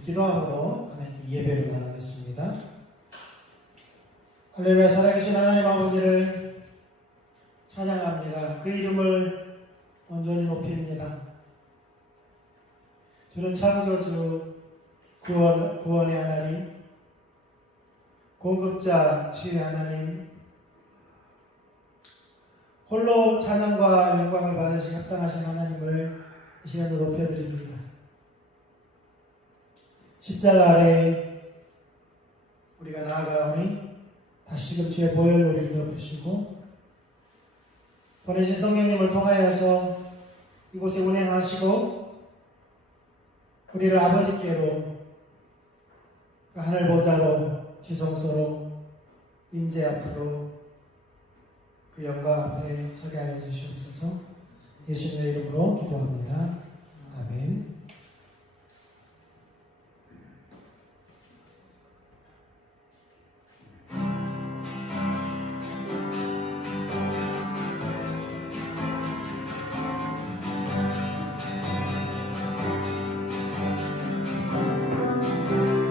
기도함으로 하나님께 예배를 나누겠습니다. 할렐루야. 살아계신 하나님 아버지를 찬양합니다. 그 이름을 온전히 높입니다. 주는 창조주, 구원의 하나님, 공급자, 치유의 하나님, 홀로 찬양과 영광을 받으시 합당하신 하나님을 이 시간도 높여드립니다. 십자가 아래 우리가 나아가오니 다시금 주의 보혈 우리를 덮으시고 보내신 성령님을 통하여서 이곳에 운행하시고 우리를 아버지께로 그 하늘 보좌로 지성소로 임재 앞으로 그 영광 앞에 서게 하여 주시옵소서. 예수님의 이름으로 기도합니다. 아멘.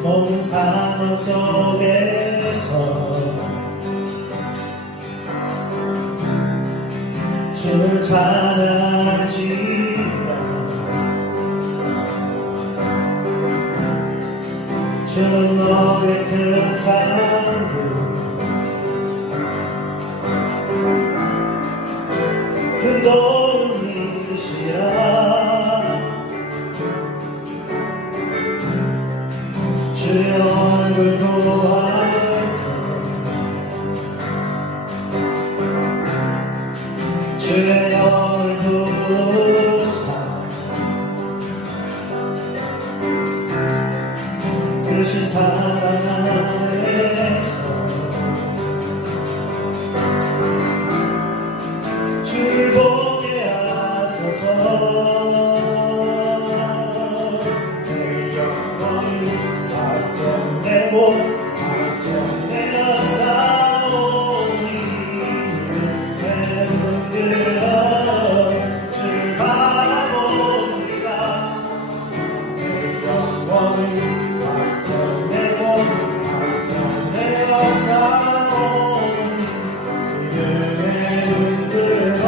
먼 산업 속에서 주를 찬양할지라. 주는 너의 큰 사랑을 큰 도움이시라. 주의 얼굴 보아요. 주의 영을 부사 크신 사랑 안에서 주를 보게 하소서. 내 영광이 박정되고 박정되어 싸우니 내 눈들어 주를 바라봅니다. 내 영광이 박정되고 박정되어 싸우니 믿음의 눈들어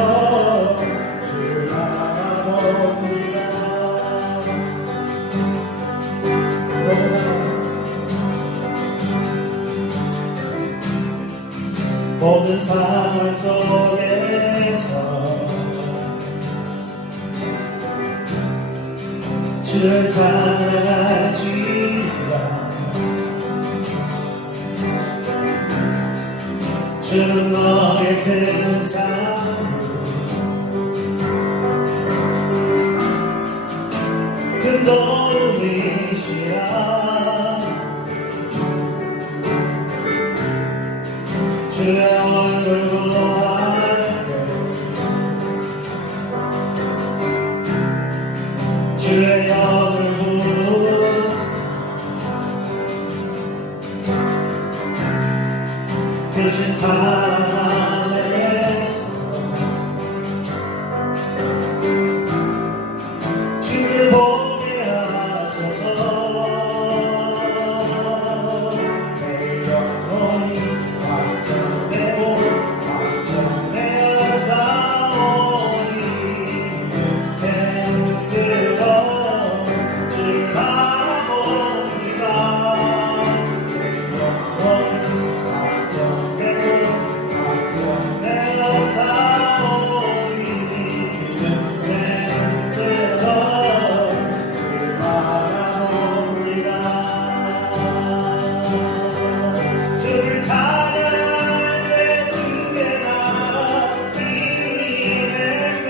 주를 바라봅니다. 모든 상황 속에서 주를 찬양할지라. 주는 너의 큰 사랑 큰 도움이시라. 주의 얼굴 보아요. 주의 영을 부사 크신 사랑 안에서 주를 보게 하소서. 내 영혼이 박정되고 박정되어 싸우니 내 눈들어 주를 바라봅니다. 내 영혼이 박정되고 박정되어 싸우니 내 눈들어 주를 바라봅니다. 주를 찬양할 때 주의 나라 이름에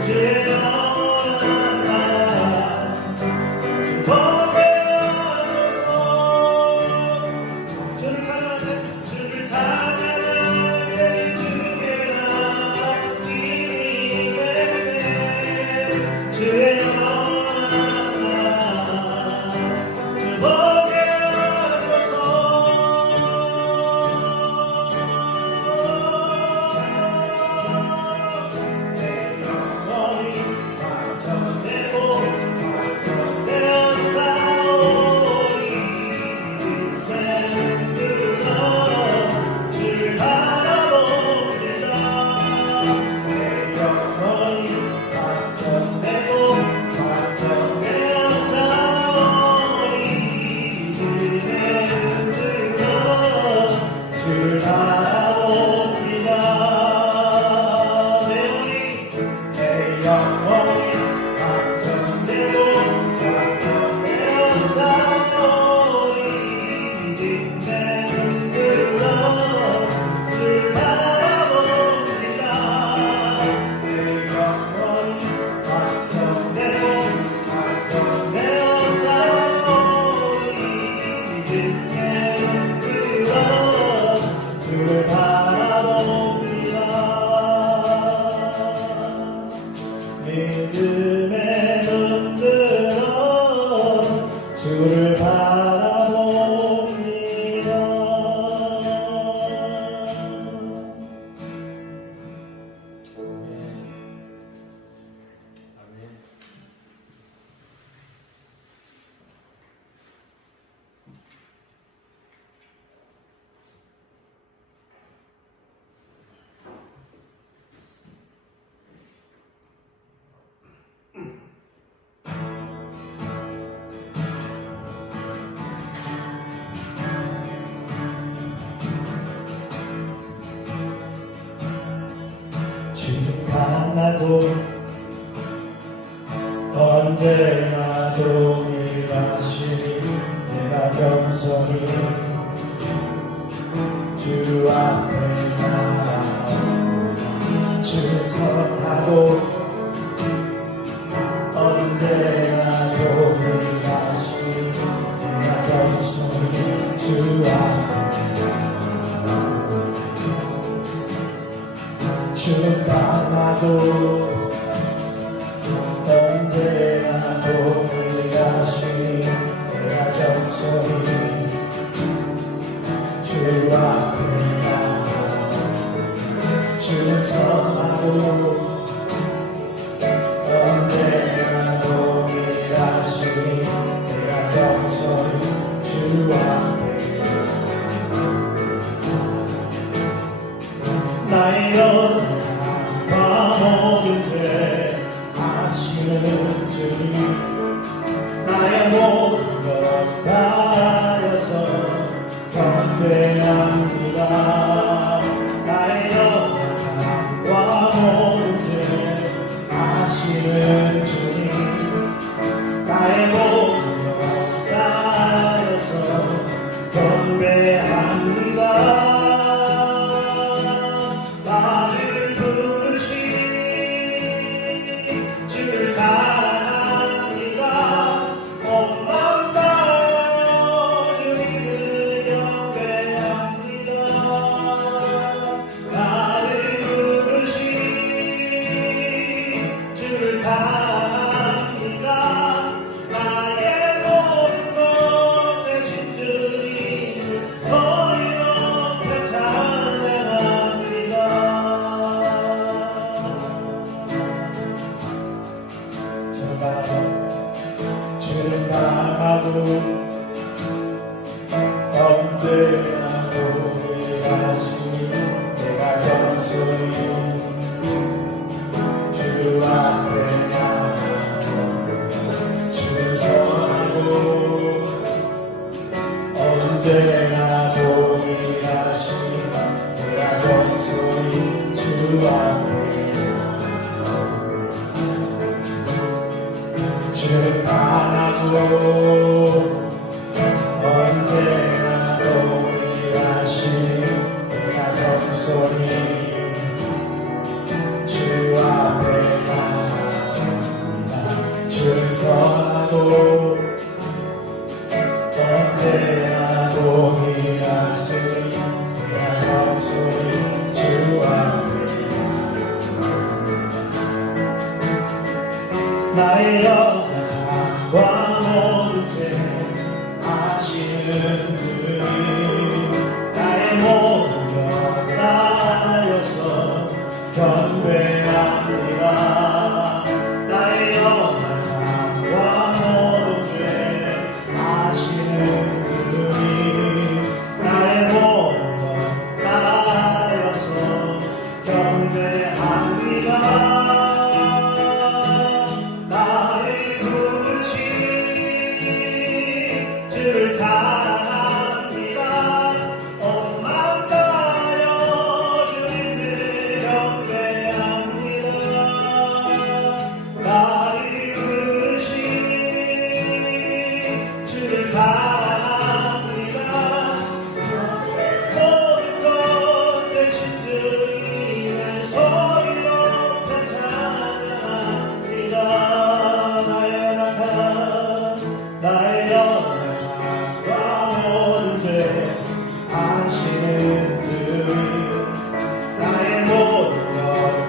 주의 영원한 나라 주 보게 하소서. 주를 찬양할 때 주를 찬양할 때 주의 나라 이름에 주의 영원한 나라 주 보게 하소서. 내 영혼이 박정되고 박정되어 싸 싸우리 내 눈들로 주 바라봅니다. 내 영혼이 확정되어 싸우리 내 눈들로 주를 바라봅니다. 믿음의 눈들로 주를 바라봅니다. 아멘. 주님 강하고 언제나 동일하시니 내가 겸손히 주 앞에 나아옵니다. 주는 선하고 언제나 동일하시니 내가 겸손히 주 앞에 주는 강하고 언제나 동일하시니 내가 겸손히 주 앞에 나아옵니다. 주는 선하고 언제나 동일하시니 내가 겸손히 주 앞에 나의 연약과 모든 죄 아시는 주님 나의 모든 것 다하여서 경배합니다. 나의 연약과 모든 죄 아시는 주님 나의 모든 것 다하여서 경배합니다. 나를 부르신 주를 사랑합니다. 온 마음 다하여 주님을 경배합니다. 나를 부르신 주를 사랑합니다. 나의 모든 것 되신 주님을 소리 높여 찬양합니다. 주는 강하고 언제나 동일하시니 내가 겸손히 주 앞에 나아옵니다. 주는 선하고 언제나 동일하시니 내가 겸손히 주 앞에 주는 강하고 언제나 동일하시니 내가 겸손히 주 앞에 나아갑니다. 주는 선하고 언제나 동일하시니 내가 겸손히 주 앞에 나의 연약함과 모든 사랑합니다. 모든 것 대신 주님의 소리 높여 찬양합니다. 나의 연약함과 모든 죄 아시는 주님, 나의 모든 것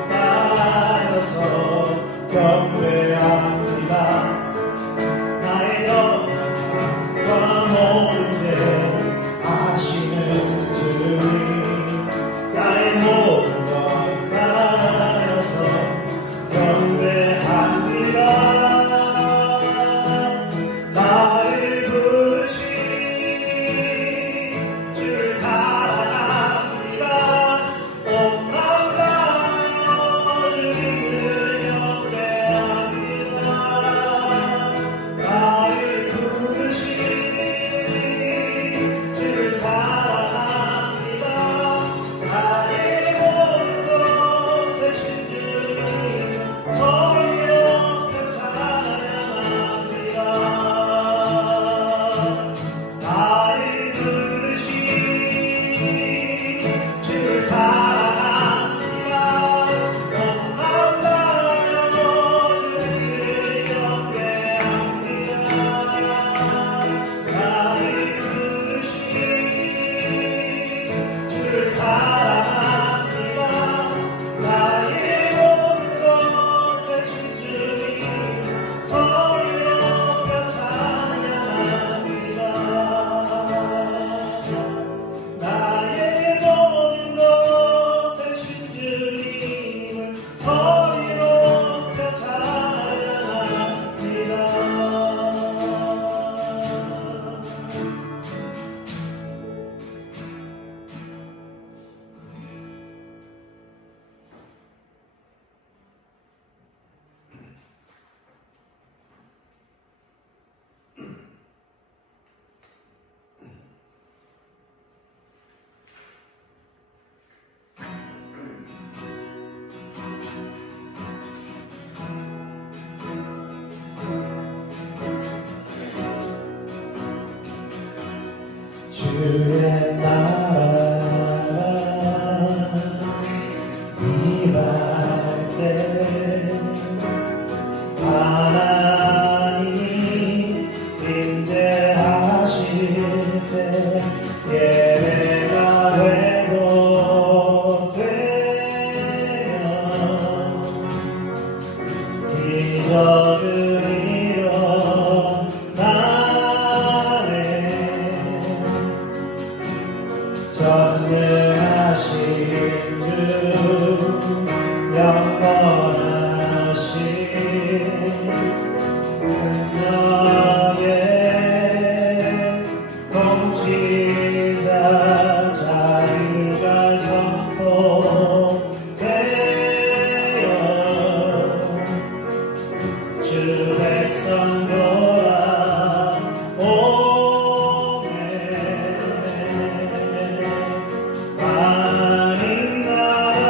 따라서 경배합니다. 나의 연약함과 모든 죄 아시는 주님, 나의 모든 것 따라서 경배합니다. 나를 부르신 주를 사랑합니다. 온 마음 다하여 주님을 경배합니다. 나를 부르신 주를 사랑합니다. 나의 모든 것 되신 주님 소리 높여 찬양합니다. 나를 부르신 주를 사랑합니다. 온 마음 다하여 주님을 경배합니다. 나를 부르신 주를 사랑합니다. 나의 모든 것 되신 주님 소리 높여 찬양합니다. 나의 모든 것 되신 주님을 소리 높여 찬양합니다. 주의 나라가 임할 때 하나님 임재하실 때 예배가 회복되면 기적을 일어나네. 전능하신 주 영원하신 능력의 통치자 자유가 선포되어 주 백성 돌아오네. 하나님 나라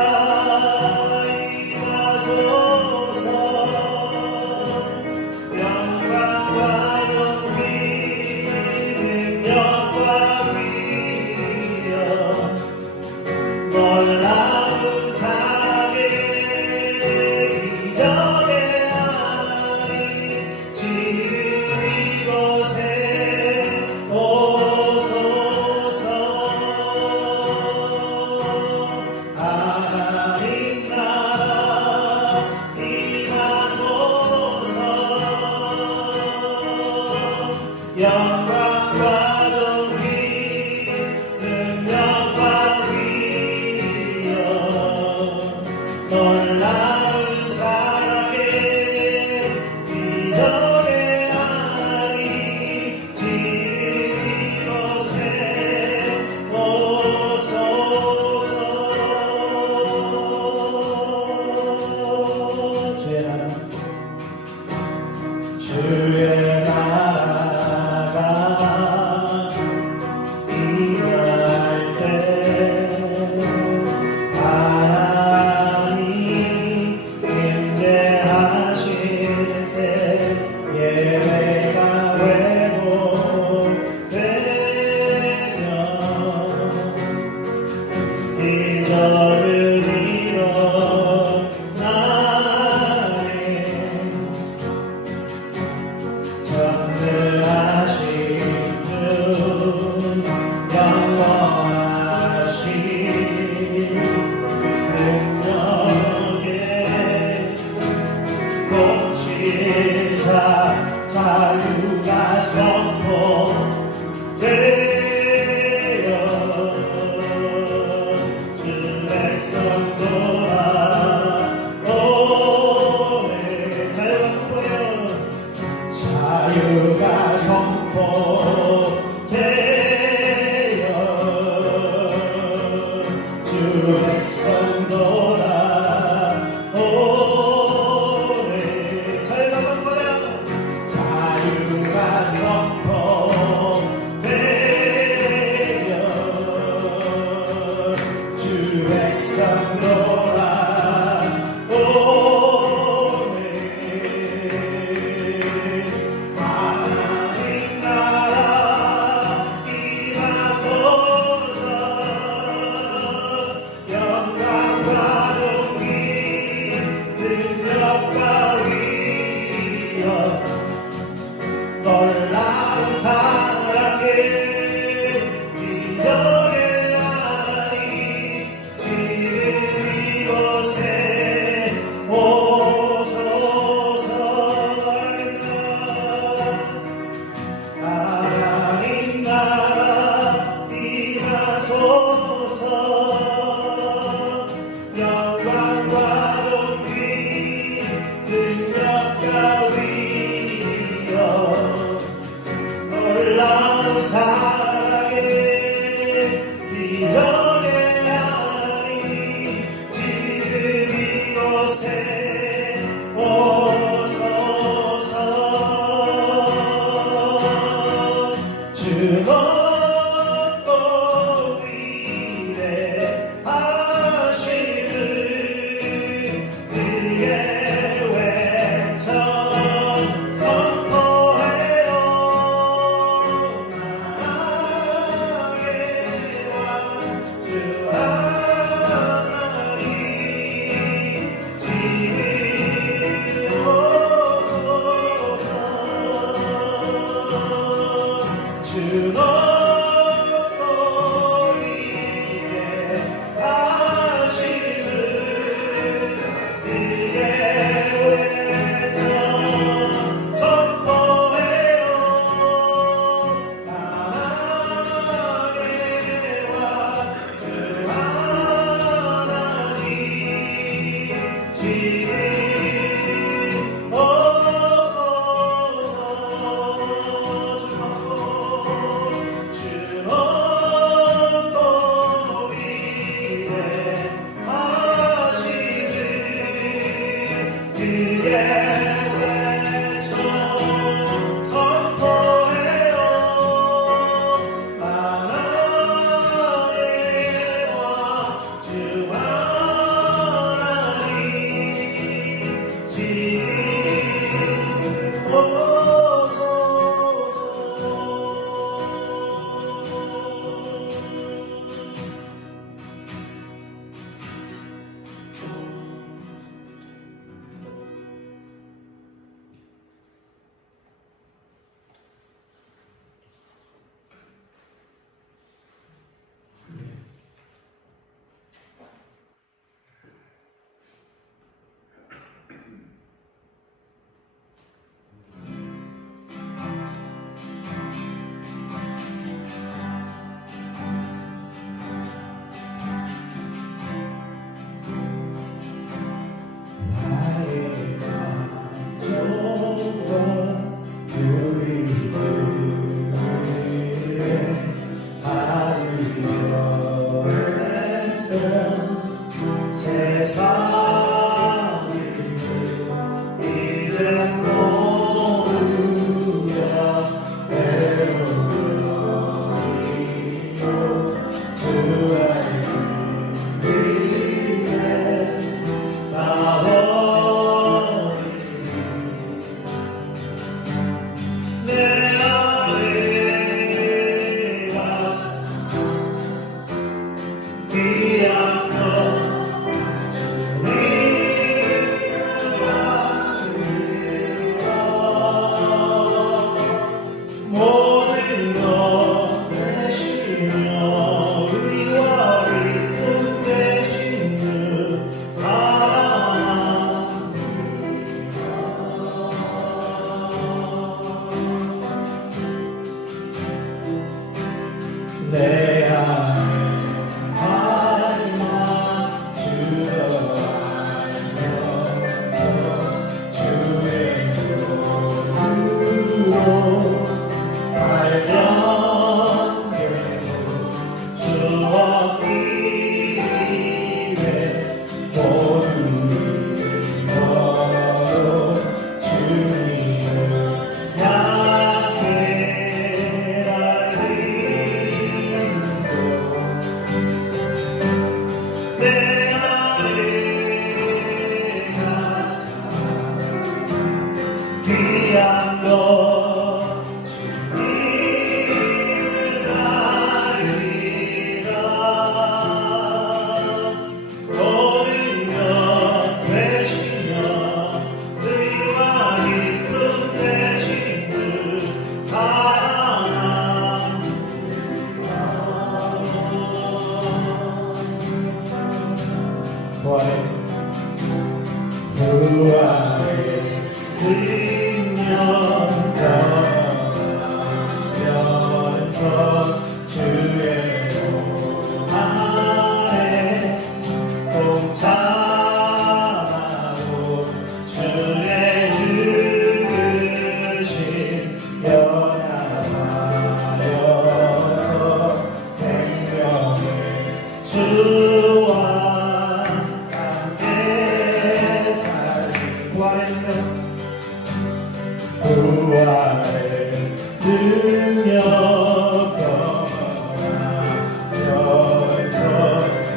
임하소서. 영광과 영광 능력과 위엄 놀라운 사랑의 기적의 하나님 지금 이곳에 오소서. 하나님 나라 임하소서. 영광과 존귀 능력과 위엄 놀라운 사랑의 기적의 하나님 지금 이곳에 오소서. 주의 나라가 자유가 선포되어 주 백성 돌아오네. 자유가 선포되어 주 백성 돌아오네. 자유가 선포되어 주 백성 돌아오네. 하나님 나라 임하소서. 영광과 존귀 능력과 위엄 놀라운 사랑에 기적의 하나님 지금 이곳에 오소서. 하나님 나라 임하소서. 영광과 존귀 능력과 위엄 놀라운 사랑에 기적의 하나님 지금 이곳에 오소서. 주 높고 위대하심을 그의 외쳐 선포해요. 나의 왕 주 하나님 지금 오소서. 주 내 안에 하나 주여 알면서 주의 손으로 발견되고 주었기에 모두 너로 주님을 향해 달리고 내 안에 가자 귀한 것 주님을 알리라 모든 것 되시며 의와 기쁨 되신 주 사랑합니다. 부활의 능력 경험하면서 주의 몸 안에 꼭 참아고 주의 죽으심 연합하여서 생명의 주와 함께 살리 부활의 능력 경험하면서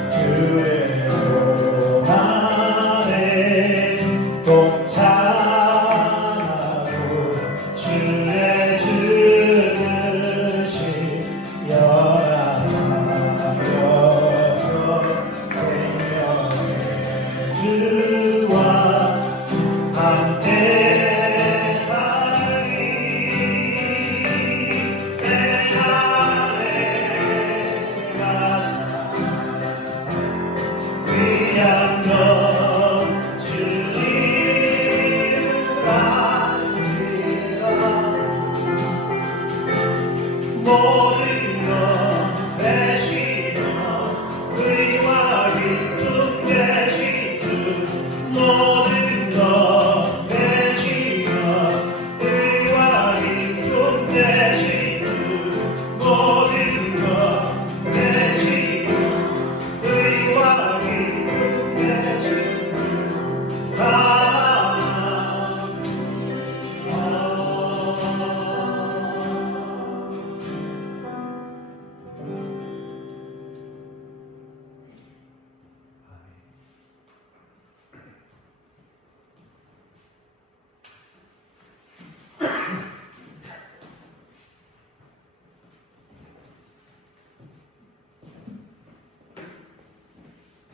주의 몸 안에 꼭 참아고 주의 죽으심 연합하여서 생명의 주와 함께 살리 내 안에 가자 귀한 것 주님을 알리라 모든 것 되시며 의와 기쁨 되신 주 모든 것 되시며 의와 기쁨 되신 주 모든 것 되시며 의와 기쁨 되신 주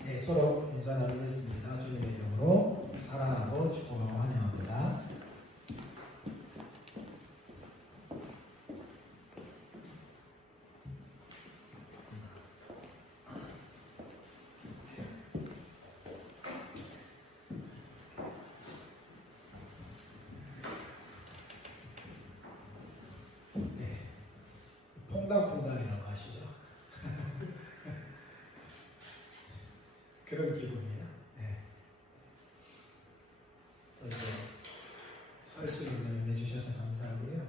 네, 서로 인사 나누겠습니다. 주님의 이름으로 사랑하고 축복하고 환영합니다. 네, 퐁당퐁당이라고 하시죠? 그런 기분이에요. 네. 또 이제 설 수 있는 은혜 주셔서 감사하고요.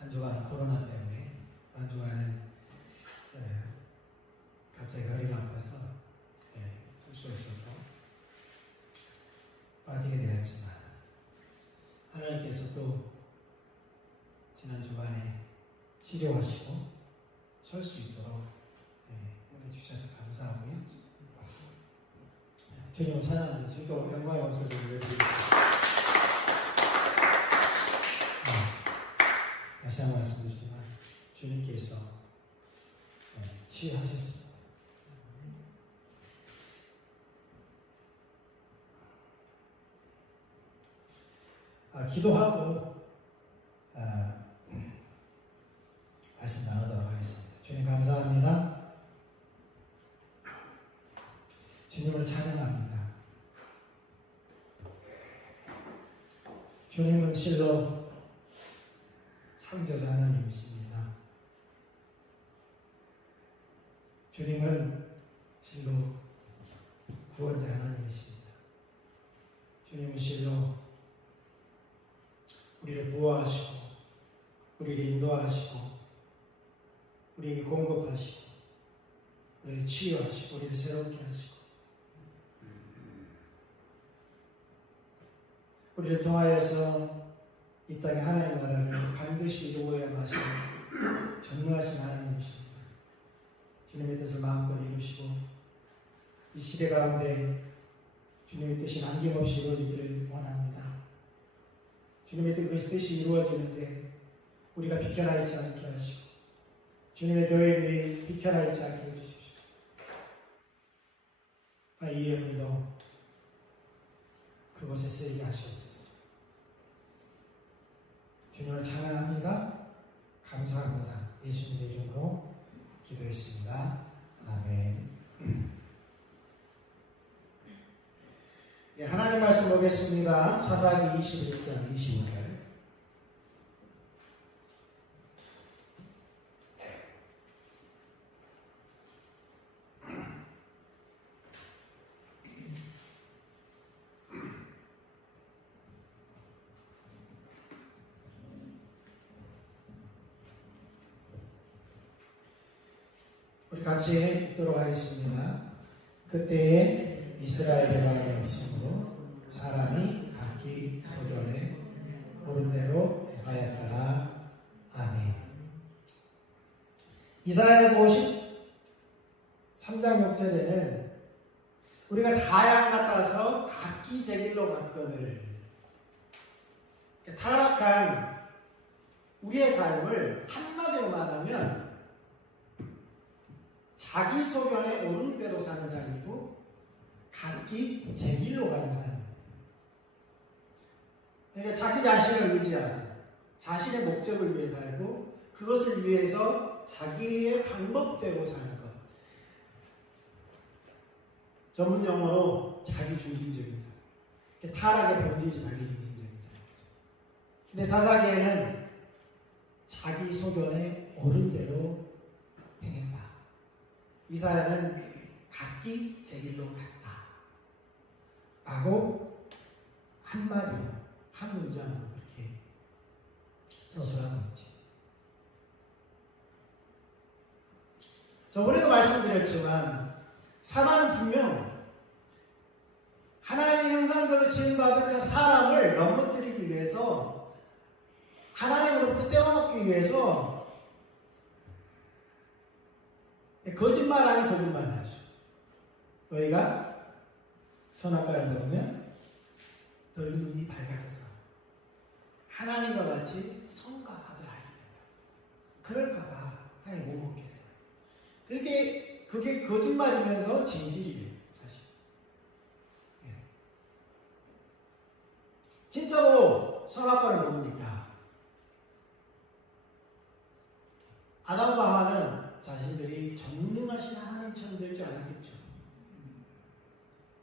한 주간 코로나 때문에 한 주간은 갑자기 허리가 아파서 쓸 수 없어서 빠지게 되었지만 하나님께서 또 지난 주간에 치료하시고 설 수 있도록 은혜 주셔서 감사하고요. 주님을 찬양하는 주도 영광의 박수 좀 올려드리겠습니다. 다시 한 번 말씀드리지만 주님께서 치유하셨습니다. 기도하고 말씀 나누도록 하겠습니다. 주님 감사합니다. 주님을 찬양합니다. 주님은 실로 창조자 하나님이십니다. 주님은 실로 구원자 하나님이십니다. 주님은 실로 우리를 보호하시고 우리를 인도하시고 우리에게 공급하시고 우리를 치유하시고 우리를 새롭게 하시고 우리를 통하여서 이 땅의 하나님의 나라를 반드시 이루어야만 하시는 전능하신 하나님이십니다. 주님의 뜻을 마음껏 이루시고 이 시대 가운데 주님의 뜻이 남김없이 이루어지기를 원합니다. 주님의 뜻이 이루어지는데 우리가 비켜나 있지 않게 하시고 주님의 교회들이 비켜나 있지 않게 해주십시오. 이 예물도 그곳에 쓰이게 하시옵소서. 주님을 찬양합니다. 감사합니다. 예수님의 이름으로 기도했습니다. 아멘. 예, 하나님 말씀 보겠습니다. 사사기 21장 25절. 우리 같이 읽도록 하겠습니다. 그때에 이스라엘의 왕이 없으므로 사람이 각기 소견에 옳은 대로 행하였더라. 아멘. 이사야서 53장 6절에는 우리가 다 양 같아서 각기 제 길로 갔거늘, 타락한 우리의 삶을 한마디로 말하면 자기 소견에 옳은 대로 사는 삶이고 각기 제 길로 가는 삶입니다. 그러니까 자기 자신을 의지하고 자신의 목적을 위해 살고 그것을 위해서 자기의 방법대로 사는 것. 전문 용어로 자기 중심적인 삶. 타락의 본질이 자기 중심적인 삶이죠. 근데 사사기에는 자기 소견에 옳은 대로 행했다. 이사야는 각기 제 길로 갔다 라고 한마디로 한 문장으로 이렇게 서술하고 있죠. 저번에도 말씀드렸지만 사람은 분명 하나님의 형상대로 지음받은 사람을 넘어뜨리기 위해서 하나님으로부터 떼어놓기 위해서 거짓말 아닌 거짓말을 하죠. 너희가 선악과를 먹으면 너희 눈이 밝아져서 하나님과 같이 성과 밥을 알게 된다. 그럴까봐 하나님 못 먹겠다. 그게 거짓말이면서 진실이에요, 사실. 예. 진짜로 선악과를 먹으니까 아담과 하와는 자신들이 전능하신 하나님처럼 될 줄 알았겠죠.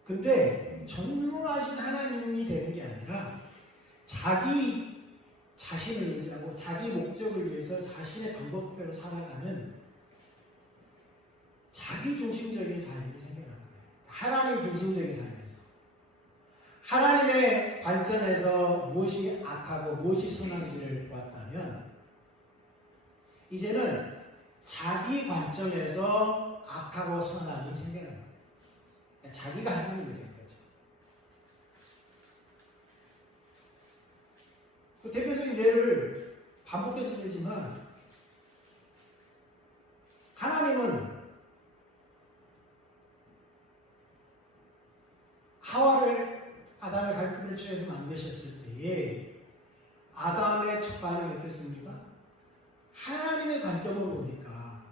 근데 전능하신 하나님이 되는 게 아니라 자기 자신을 의지하고 자기 목적을 위해서 자신의 방법대로 살아가는 자기 중심적인 삶이 생겨난 거예요. 하나님 중심적인 삶에서 하나님의 관점에서 무엇이 악하고 무엇이 선한지를 보았다면 이제는 자기 관점에서 악하고 선함이 생겨난 거예요. 그러니까 자기가 하나님이 된 거죠. 그 대표적인 예를 반복해서 들지만 하나님은 하와를 아담의 갈피를 취해서 만드셨을 때에 아담의 첫 반응이 어땠습니까? 하나님의 관점으로 보니까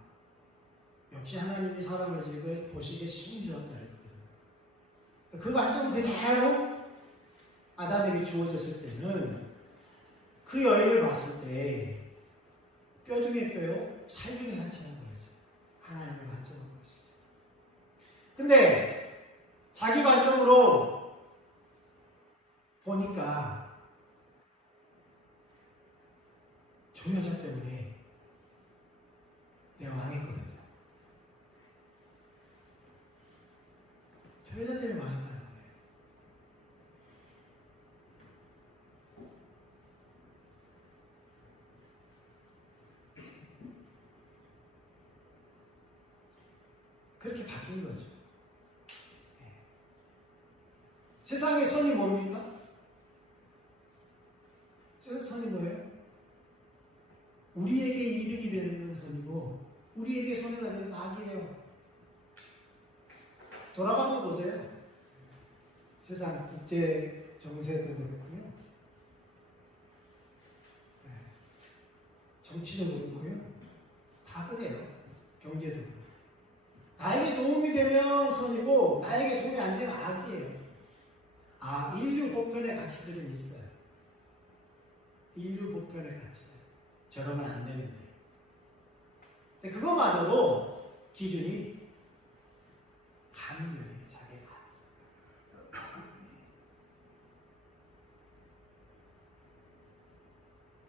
역시 하나님이 사람을 지고 보시기에 신이 좋았다 그랬거든요. 그 관점 그대로 아담에게 주어졌을 때는 그 여인을 봤을 때 뼈 중에 뼈요, 살 중에 살처럼 보였어요. 하나님의 관점으로 보였어요. 근데 자기 관점으로 보니까 저 여자 때문에 내가 망했거든요. 그렇게 바뀐 거죠. 세상의 선이 뭡니까? 선이 뭐예요? 우리에게 이득이 되는 선이고 우리에게 손해가 되는 악이에요. 돌아가면 보세요. 세상 국제 정세도 그렇고요. 정치도 그렇고요. 다 그래요. 경제도. 나에게 도움이 되면 선이고 나에게 도움이 안 되면 악이에요. 인류 보편의 가치들은 있어요. 인류 보편의 가치들. 저러면 안 되는데. 근데 그거마저도 기준이 감정이에요. 자기가.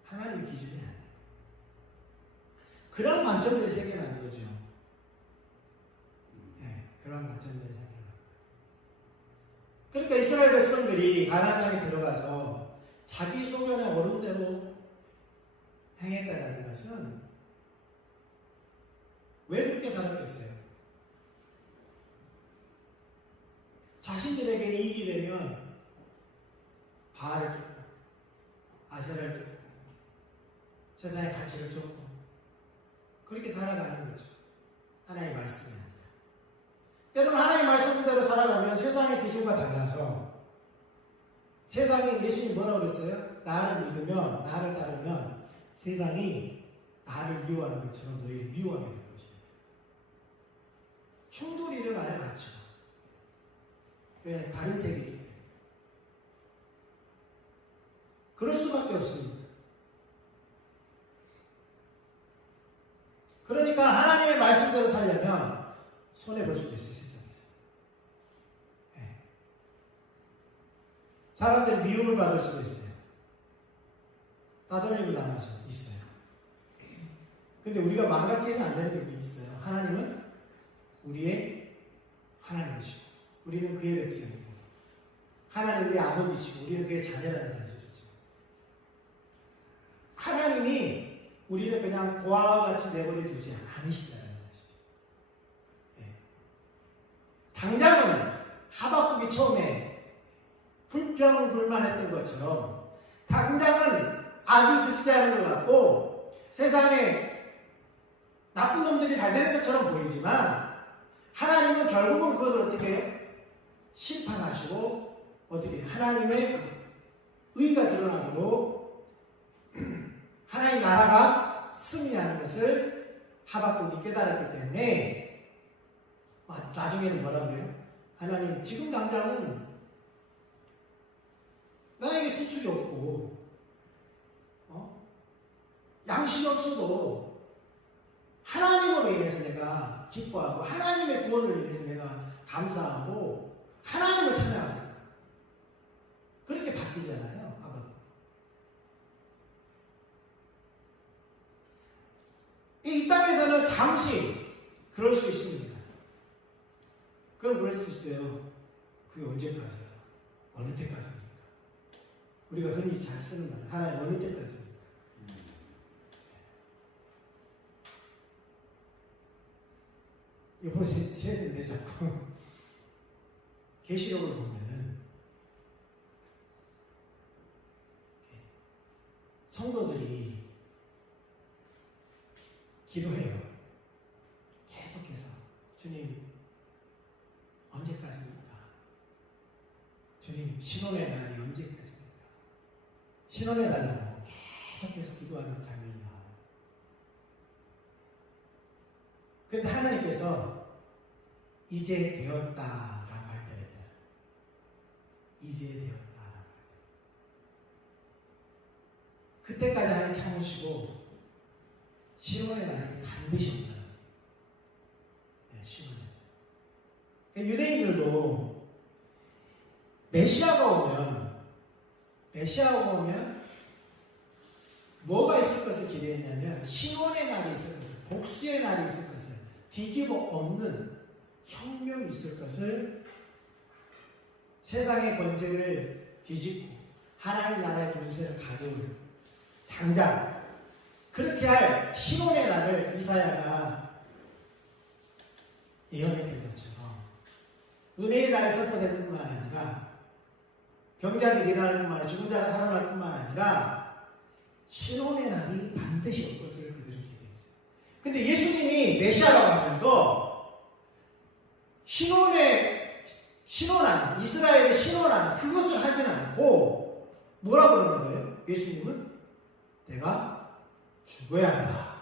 하나님의 기준이 아니에요. 그런 관점들을 새겨난 거죠. 그런 관점들을 새겨난 거예요. 그러니까 이스라엘 백성들이 가나안 땅에 들어가서 자기 소견에 오른 대로 행했다는 것은 왜 그렇게 살았겠어요? 자신들에게 이익이 되면 바알을 쫓고 아세라를 쫓고 세상의 가치를 쫓고 그렇게 살아가는 거죠. 하나님의 말씀이 아니라. 때로는 하나님의 말씀대로 살아가면 세상의 기준과 달라서 세상에 예수님이 뭐라고 그랬어요? 나를 믿으면 나를 따르면 세상이 나를 미워하는 것처럼 너희를 미워하게 될 것이다. 충돌이 일어나야 맞죠. 왜? 다른 세계이기 때문에. 그럴 수밖에 없습니다. 그러니까 하나님의 말씀대로 살려면 손해볼 수도 있어요. 세상에서. 사람들이 미움을 받을 수도 있어요. 따돌림을 당할 수도 있어요. 근데 우리가 망각해서 안 되는 게 있어요. 하나님은 우리의 하나님이시고 우리는 그의 백성이고 하나님은 우리의 아버지시고 우리는 그의 자녀라는 사실이죠. 하나님이 우리는 그냥 고아와 같이 내버려 두지 않으시다는 사실. 당장은 하박국이 처음에 불평불만했던 것처럼 당장은 악이 득세하는 것 같고 세상에 나쁜 놈들이 잘 되는 것처럼 보이지만 하나님은 결국은 그것을 어떻게 해요? 심판하시고 어떻게 하나님의 의가 드러나도록 하나님 나라가 승리하는 것을 하박국이 깨달았기 때문에 나중에는 뭐라 그래요? 하나님 지금 당장은 나에게 수출이 없고 양식이 없어도 하나님으로 인해서 내가 기뻐하고 하나님의 구원을 인해서 내가 감사하고 하나님을 찬양합니다. 그렇게 바뀌잖아요. 하박국. 이 땅에서는 잠시 그럴 수 있습니다. 그럼 그럴 수 있어요. 그게 언제까지야? 어느 때까지입니까? 우리가 흔히 잘 쓰는 말, 하나님 어느 때까지입니까? 이번에 세는데 자꾸 계시록을 보면은 성도들이 기도해요. 계속해서 주님 언제까지입니까? 주님 신원의 날이 언제까지입니까? 신원의 날이라고 계속해서 기도하는 장면이 나와요. 그런데 하나님께서 이제 되었다라고 할 때가 있어요. 이제 되었다라고 할 때. 그때까지 하나님 참으시고 시온의 날이 반드시 온다. 시온의 날. 유대인들도 메시아가 오면 뭐가 있을 것을 기대했냐면 시온의 날이 있을 것을, 복수의 날이 있을 것을, 뒤집어 엎는 혁명이 있을 것을, 세상의 권세를 뒤집고 하나님 나라의 권세를 가져올 당장 그렇게 할 시온의 날을 이사야가 예언했던 것처럼 은혜의 날이 선포될 뿐만 아니라 병자들이 일어날 뿐만 아니라 죽은 자가 살아날 뿐만 아니라 신혼의 날이 반드시 올 것을 그들은 기대했어요. 근데 예수님이 메시아라고 하면서 신혼한 이스라엘의 신혼한 그것을 하지는 않고 뭐라고 그러는 거예요? 예수님은 내가 죽어야 한다.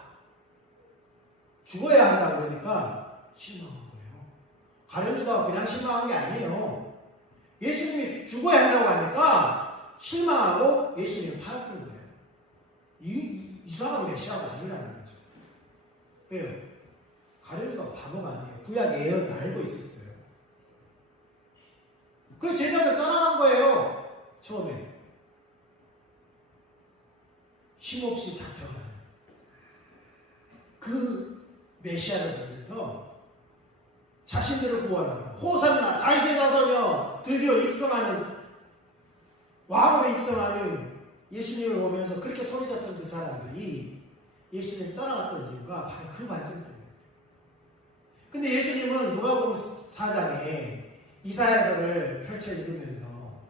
죽어야 한다 그러니까 실망한 거예요. 가룟유다가 그냥 실망한 게 아니에요. 예수님이 죽어야 한다고 하니까 실망하고 예수님을 팔았던 거예요. 이 사람은 메시아가 아니라는 거죠. 왜요? 가룟유다가 바보가 아니에요. 구약 예언을 알고 있었어요. 그래서 제자들 떠나간 거예요. 처음에. 힘없이 잡혀가는 그 메시아를 보면서 자신들을 구원하고 호산나 다윗의 자손이여 드디어 입성하는 왕으로 입성하는 예수님을 보면서 그렇게 소리쳤던 그 사람들이 예수님이 떠나갔던 이유가 바로 그 관점 때문이에요. 근데 예수님은 누가복음 4장에 이사야서를 펼쳐 읽으면서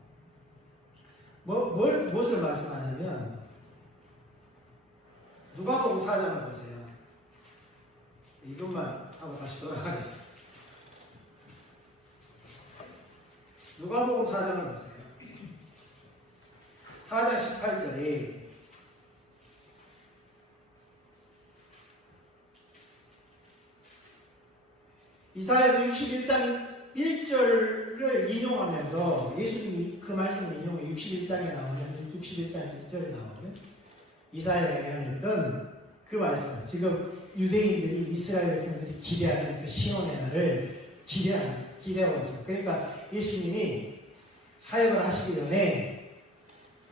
무엇을 말씀하냐면 누가복음 4장을 보세요. 이것만 하고 다시 돌아가겠습니다. 누가복음 4장을 보세요. 4장 18절에 이사야서 61장 1절을 인용하면서 예수님이 그 말씀을 인용해 61장에 나오는 61장 1절에 나오는 이사야가 예언했던 그 말씀, 지금 유대인들이 이스라엘 백성들이 기대하는 그 신혼의 날을 기대하고 있어요. 그러니까 예수님이 사역을 하시기 전에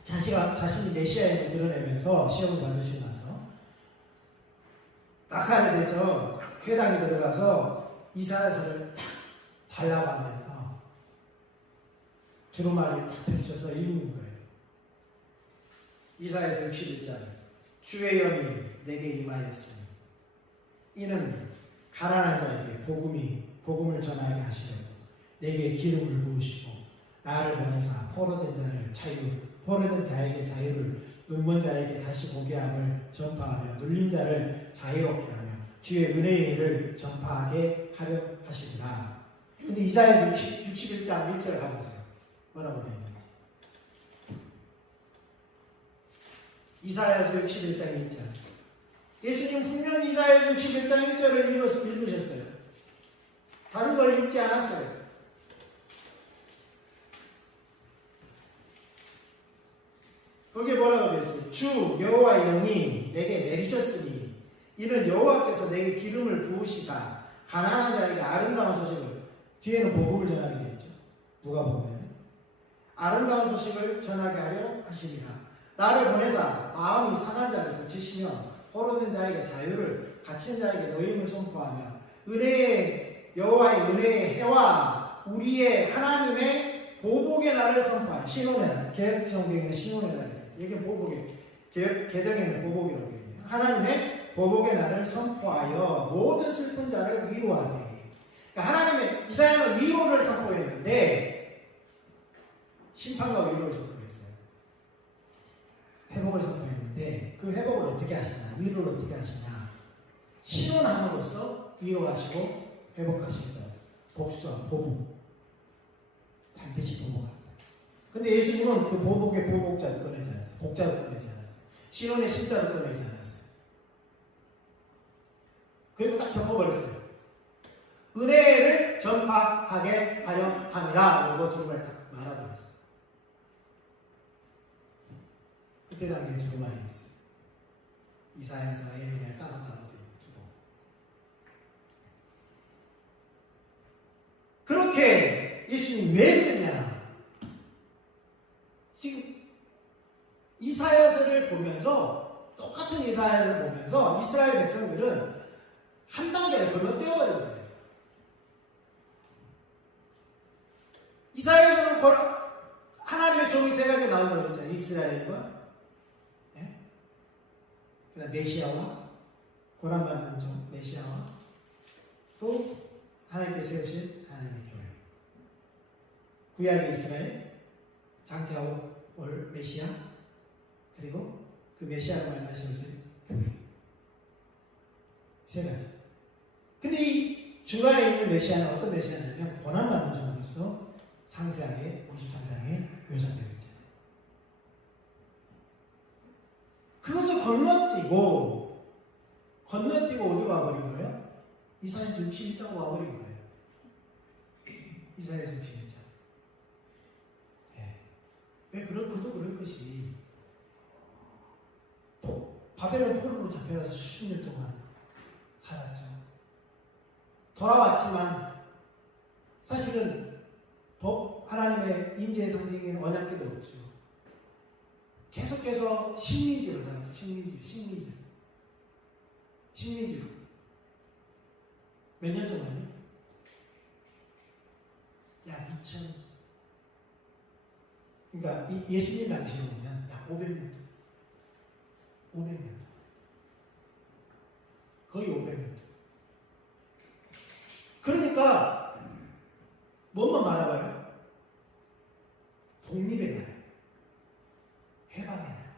자신이 메시아임을 드러내면서 시험을 받으시고 나서 나사렛에서 회당에 들어가서 이사야서를 탁 달라고 하면서 두루마리를 탁 펼쳐서 읽는 거예요. 이사야서 61장 주의 영이 내게 임하였으니 이는 가난한 자에게 복음을 전하게 하시려고 내게 기름을 부으시고 나를 보내사 포로된 자에게 자유를 눈먼 자에게 다시 보게 함을 전파하며 눌린 자를 자유롭게 하며 주의 은혜의 일을 전파하게 하려 하시리라. 근데 이사야서 61장 1절을 가보세요. 뭐라고 되어 있는지. 이사야서 61장 1절. 예수님 분명히 이사야서 61장 1절을 읽으셨어요. 다른 걸 읽지 않았어요. 거기에 뭐라고 되어 있어요? 주 여호와의 영이 내게 내리셨으니 이는 여호와께서 내게 기름을 부으시사 가난한 자에게 아름다운 소식을, 뒤에는 복음을 전하게 되었죠. 누가 보면 아름다운 소식을 전하게 하려 하시니라. 나를 보내사 마음이 상한 자를 고치시며 포로된 자에게 자유를, 갇힌 자에게 노임을 선포하며 여호와의 은혜의 해와 우리의 하나님의 보복의 날을 선포하여. 신혼의 날, 개혁 성경에는 신혼의 날이에요. 이게 보복이, 개정에는 보복이라고 해요. 하나님의 보복의 날을 선포하여 모든 슬픈 자를 위로하되. 그러니까 하나님의, 이사야는 위로를 선포했는데 심판과 위로를 선포했어요. 회복을 선포했는데 그 회복을 어떻게 하시냐, 위로를 어떻게 하시냐, 신원함으로써 위로하시고 회복하시고 복수와 보복, 반드시 보복한다. 근데 예수님은 그 보복의 보복자를 꺼내지 않았어요. 복자를 꺼내지 않았어요. 신원의 신자를 꺼내지 않았어요. 그리고 딱 덮어버렸어요. 은혜를 전파하게 하려 함이라. 이거 두루마리 딱 말아버렸어요. 그때 당시에 두루마리 있어요. 이사야서 에레미야 따로 두고. 그렇게 예수님이 왜 그랬냐? 지금 이사야서를 보면서, 똑같은 이사야를 보면서 이스라엘 백성들은 한 단계를 건너뛰어버린 거예요. 이사야서는 하나님의 종이 세 가지 나온다고 그랬잖아요. 이스라엘과, 그다음 메시아와, 고난받는 종 메시아와, 또 하나님께서 세우신 하나님의 교회. 구약의 이스라엘, 장차올 메시아, 그리고 그 메시아로 말미암아 세워진 교회. 세 가지. 근데 이 중간에 있는 메시아는 어떤 메시아냐면 고난받는 종으로서 상세하게 53장에 묘사되어 있잖아요. 그것을 건너뛰고 어디로 와버린 거예요? 이사야서 61장으로 와버린 거예요. 이사야서 61장. 왜 그도 그럴 것이 바벨론 포로로 잡혀가서 수십 년 동안 살았죠. 돌아왔지만 사실은 하나님의 임재의 상징인 언약궤도 없죠. 계속해서 식민지로 살았어요. 식민지로. 몇 년 동안요? 약 2000. 그러니까 예수님 당시에 보면 약 500년 동안. 500년 동안. 거의 500년 동안. 그러니까 뭐만 말아봐요? 독립의 날, 해방의 날.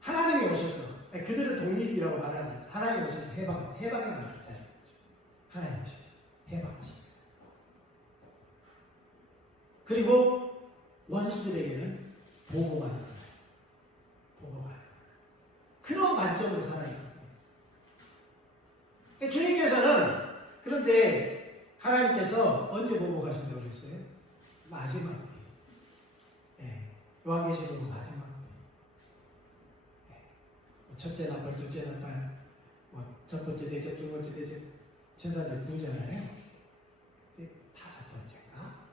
하나님이 오셔서, 그들은 독립이라고 말하지 않죠. 하나님이 오셔서 해방의 날을 기다리는 거죠. 하나님이 오셔서 해방하십니다. 그리고 원수들에게는 보복하는 거예요. 그런 관점으로 살아있거든요. 주님께서는 그런데 하나님께서 언제 보복하신다고 그랬어요? 마지막 때. 요한계시록 마지막 때. 첫째 나팔, 둘째 나팔, 첫 번째 대접, 두 번째 대접, 천사들 부르잖아요. 그때 다섯 번째가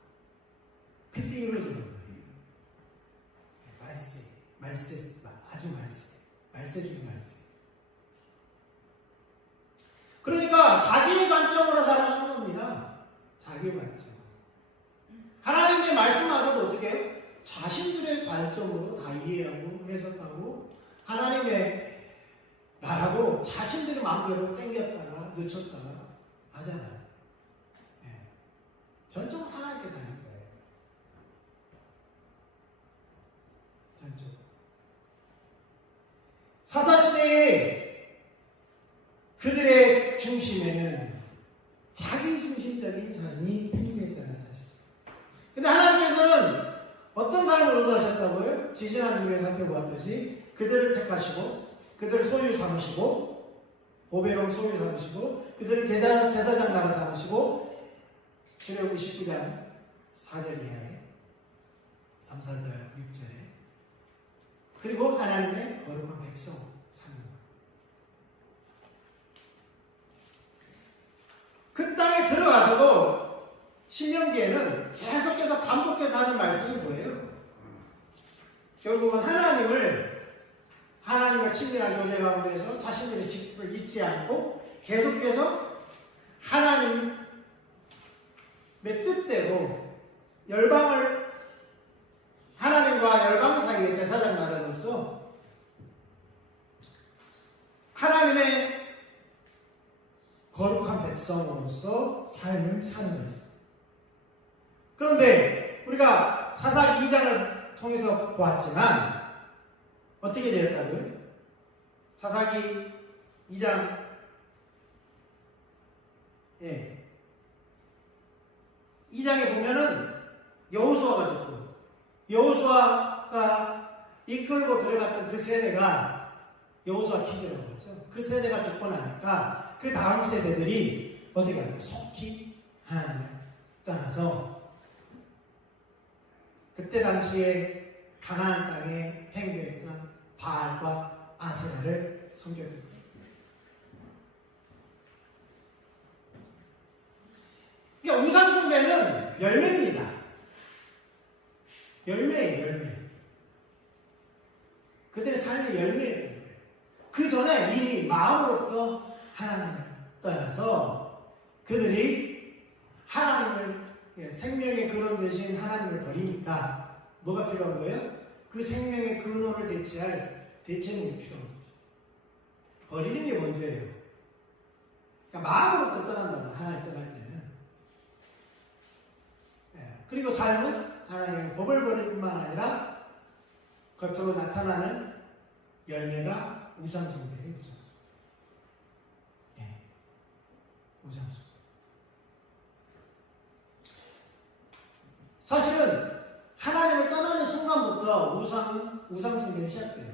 그때 이루어지는 거예요. 말세, 아주 말세 중에 말세. 그러니까 자기의 관점으로 살아가는 겁니다. 자기의 관점. 하나님의 말씀마저도 어떻게 해요? 자신들의 관점으로 다 이해하고 해석하고 하나님의 말하고 자신들의 마음대로 땡겼다가 늦췄다가 하잖아요. 전적으로 하나님께 달린 거예요. 전적으로. 사사시대에 그들의 중심에는 자기 중심적인 삶이 팽배했다는 사실. 근데 하나님께서는 어떤 삶을 의도하셨다고요? 지지난 주에 살펴보았듯이 그들을 택하시고 그들을 소유 삼으시고 보배로운 소유 삼으시고 그들을 제사장 나라 삼으시고 출애굽기 19장 4절 이하에 3, 4절, 6절에 그리고 하나님의 거룩한 백성 삼는 것. 그 땅에 들어가서도 신명기에는 계속해서 반복해서 하는 말씀이 뭐예요? 결국은 하나님과 친밀한 교제 가운데서 자신들의 직분을 잊지 않고 계속해서 하나님의 뜻대로 하나님과 열방 사이의 제사장 나라로서 하나님의 거룩한 백성으로서 삶을 사는 것입니다. 그런데 우리가 사사기 2장을 통해서 보았지만 어떻게 되었다고요? 사사기 2장 2장에 보면은 여호수아가 죽고 여호수아가 이끌고 들어갔던 그 세대가 여호수아 기제라고 하죠. 그 세대가 죽고 나니까 그 다음 세대들이 어디 가요? 속히 하나님을 떠나서 그때 당시에 가나안 땅에 팽배했던 바알과 아세라를 섬겼던 거예요. 그러니까 우상숭배는 열매입니다. 열매. 그들의 삶의 열매였던 거예요. 그 전에 이미 마음으로부터 하나님을 떠나서 그들이 하나님을 생명의 근원 되신 하나님을 버리니까 뭐가 필요한 거예요? 그 생명의 근원을 대체할 대체능이 필요한 거죠. 버리는 게 먼저예요. 그러니까 마음으로 또 떠난다고, 하나님 떠날 때는. 예. 그리고 삶은 하나님의 법을 버릴 뿐만 아니라 겉으로 나타나는 열매가 우상숭배예요, 우상숭배. 예. 우상숭배. 사실은 하나님을 떠나는 순간부터 우상숭배가 시작돼요.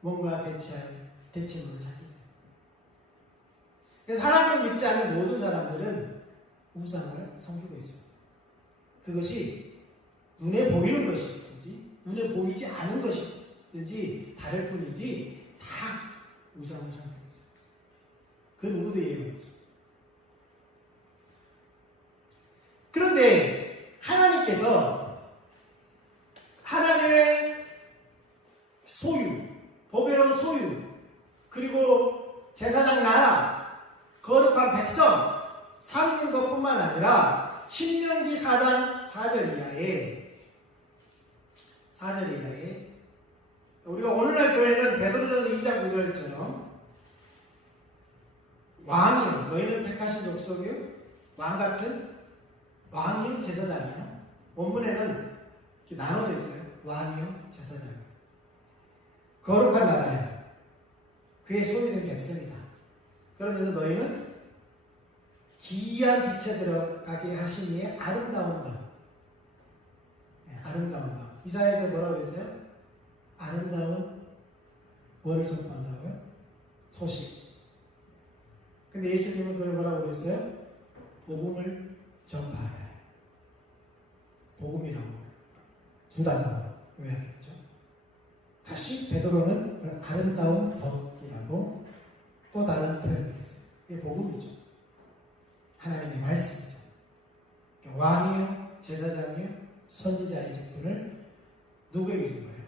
뭔가 대체물을 찾기. 그래서 하나님을 믿지 않는 모든 사람들은 우상을 섬기고 있습니다. 그것이 눈에 보이는 것이든지 눈에 보이지 않은 것이든지 다를 뿐이지 다 우상을 섬기고 있어요. 그 누구도 예외가 없습니다. 그런데 하나님께서 하나님의 소유, 보배로운 소유, 그리고 제사장 나라, 거룩한 백성 삼는 것뿐만 아니라 신명기 4장 4절 이하에 우리가 오늘날 교회는 베드로전서 2장 9절처럼 왕이요 너희는 택하신 족속이요 왕같은 왕이요 제사장이요. 원문에는 이렇게 나눠져 있어요. 왕이요 제사장이요. 거룩한 나라야. 그의 소유된 백성이다. 그러면서 너희는 기이한 빛에 들어가게 하신 이의 아름다운 것. 네, 아름다운 것. 이사야에서 뭐라고 그러세요? 아름다운 뭐를 선포한다고요? 소식. 근데 예수님은 그걸 뭐라고 그랬어요? 복음을 전파하라. 복음이라고 두 단어로 요약했죠. 다시 베드로는 그걸 아름다운 덕이라고 또 다른 표현을 했어요. 이게 복음이죠. 하나님의 말씀이죠. 그러니까 왕이요, 제사장이요, 선지자의 직분을 누구에게 준 거예요?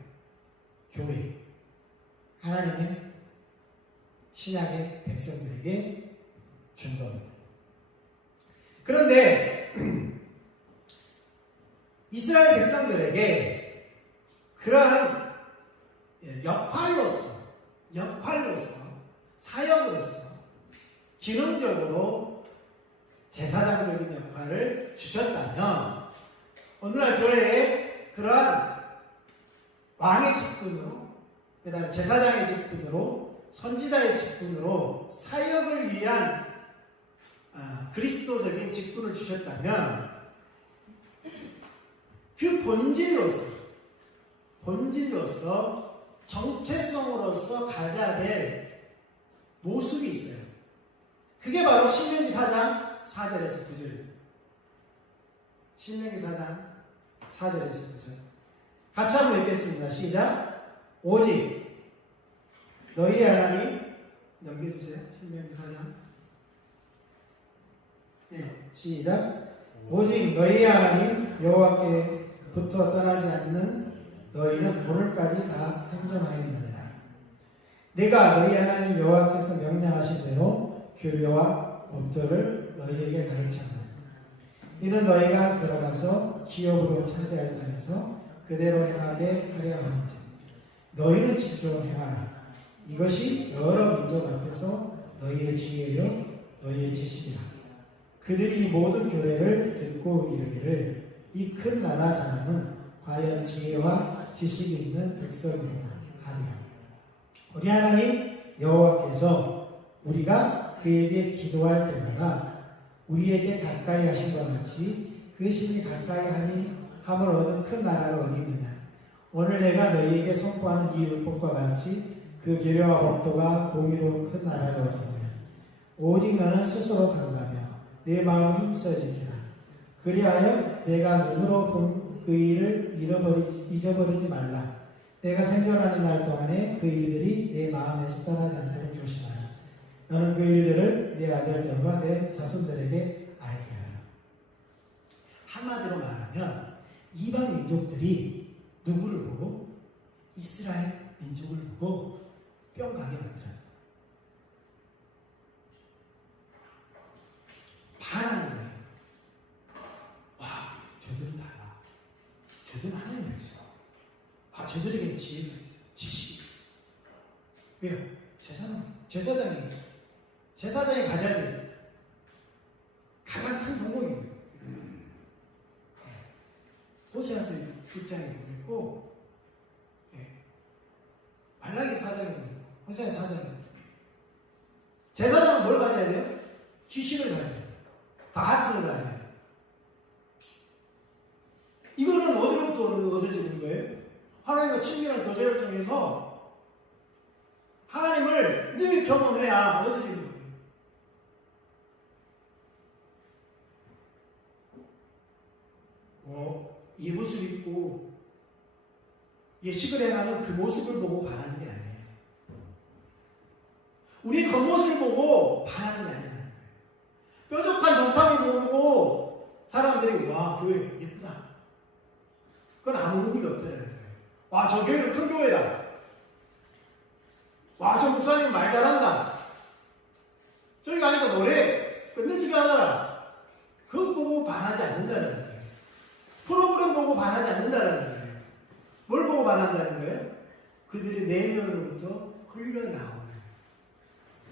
교회. 하나님의 신약의 백성들에게 준 겁니다. 그런데 이스라엘 백성들에게 그러한 역할로서, 사역으로서 기능적으로 제사장적인 역할을 주셨다면 오늘날 교회에 그러한 왕의 직분으로, 그 다음에 제사장의 직분으로, 선지자의 직분으로 사역을 위한 그리스도적인 직분을 주셨다면 그 본질로서 정체성으로서 가져야 될 모습이 있어요. 그게 바로 신명기 4장 4절에서 9절입니다. 신명기 4장 4절에서 9절. 같이 한번 읽겠습니다. 시작. 오직 너희 하나님, 넘겨주세요. 신명기 4장. 네, 시작. 오직 너희 하나님 여호와께부터 떠나지 않는 너희는 오늘까지 다 생존하였느니라. 내가 너희 하나님 여호와께서 명령하신 대로 규례와 법도를 너희에게 가르쳤다. 이는 너희가 들어가서 기업으로 차지할 땅에서 그대로 행하게 하려 하는지 너희는 지켜 행하라. 이것이 여러 민족 앞에서 너희의 지혜요 너희의 지식이라. 그들이 모든 규례를 듣고 이르기를 이 큰 나라 사람은 과연 지혜와 지식이 있는 백성이구나 하리라. 우리 하나님 여호와께서 우리가 그에게 기도할 때마다 우리에게 가까이 하신 것 같이 그 신이 가까이 함을 얻은 큰 나라가 어디 있느냐. 오늘 내가 너희에게 선포하는 이 율법과 같이 그 계례와 법도가 공의로운 큰 나라가 어디 있느냐. 오직 너는 스스로 산다며 내 마음을 힘써 지키라. 그리하여 내가 눈으로 본 그 일을 잊어버리지 말라. 내가 생존하는 날 동안에 그 일들이 내 마음에서 떠나지 않도록 조심하라. 너는 그 일들을 내 아들들과 내 자손들에게 알게 하라. 한마디로 말하면 이방 민족들이 누구를 보고? 이스라엘 민족을 보고 뿅 가게 만들어요. 반하는 거예요. 와, 저들은 달라. 저들은 하나님의 백성. 저들에게는 지혜가 있어요. 지식이 있어요. 왜요? 제사장이 제사장이 가져야 될 가장 큰 덕목이에요. 호세아서 6장에 그랬고, 말라기 4장에 그랬고, 호세아 4장에 그랬고. 제사장은 뭘 가져야 돼요? 지식을 가져야 돼요. 다하트를 가져야 돼요. 이거는 어디로부터 얻어지는 거예요? 하나님과 친밀한 교제를 통해서 하나님을 늘 경험해야 얻어지는 거예요. 이 모습 입고 예식을 해가는 그 모습을 보고 반하는 게 아니에요. 우리 겉모습을 보고 반하는 게 아니에요. 뾰족한 정탐을 보고 사람들이 와 교회 예쁘다. 그건 아무 의미가 없다는 거예요. 와 저 교회는 큰 교회다. 와 저 목사님 말 잘한다. 저기 가니까 노래 끝내주게 하더라. 그거 보고 반하지 않는다는 거예요. 프로그램 보고 반하지 않는다는 거예요. 뭘 보고 반한다는 거예요? 그들의 내면으로부터 흘러나오는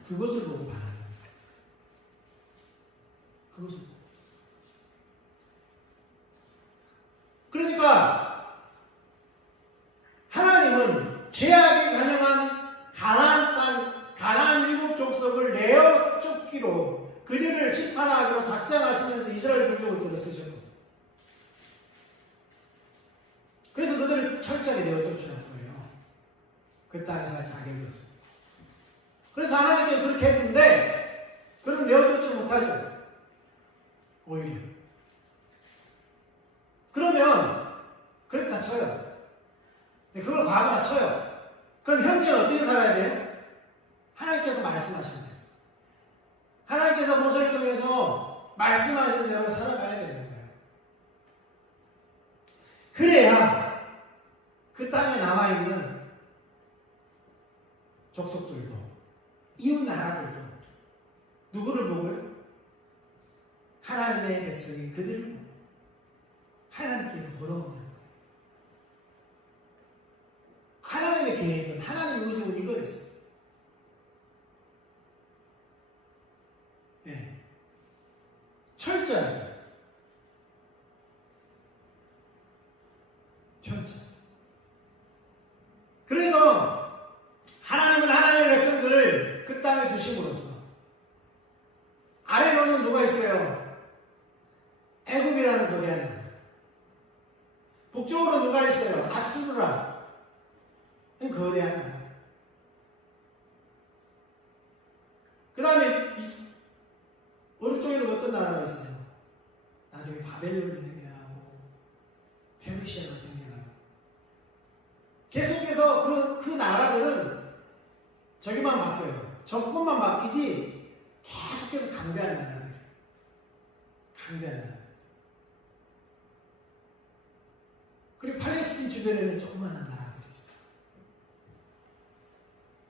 그것을 보고 반하는 거예요. 그것을 보고. 그러니까 하나님은 죄악에 간영한 가나안 땅, 가나안 일곱 족속을 내어 쫓기로 그들을 심판하기로 작정하시면서 이스라엘 민족을 쓰셨거든요. 그래서 그들을 철저하게 내어 쫓으라는 거예요. 그 땅에서 할 자격이 없어요. 그래서 하나님께서 그렇게 했는데 그는 내어 쫓지 못하죠. 오히려. 그러면 그랬다 쳐요. 그걸 과거라 쳐요. 그럼 현재는 어떻게 살아야 돼요? 하나님께서 말씀하시는 거예요. 하나님께서 모세를 통해서 말씀하시는 대로 살아가야 되는 거예요. 그래야 그 땅에 남아있는 족속들도 이웃 나라들도 누구를 보고요? 하나님의 백성이 그들을 보고 하나님께로 돌아온다는 거예요. 하나님의 계획은 하나님의 의도는 이거였어요. 네. 철저하게 철저하게. 그래서 하나님은 하나님의 백성들을 그 땅에 두심으로써 아래로는 누가 있어요? 애굽이라는 거대한 나라. 북쪽으로 누가 있어요? 아수르라. 거대한 나라. 그 다음에 오른쪽에는 어떤 나라가 있어요? 나중에 바벨론이 생겨나고 페르시아가 생겨나고 계속해서 그 나라들은 저기만 바뀌어요. 정권만 바뀌지 계속해서 강대한 나라들. 강대한 나라. 그리고 팔레스틴 주변에는 조그마한 나라들이 있어요.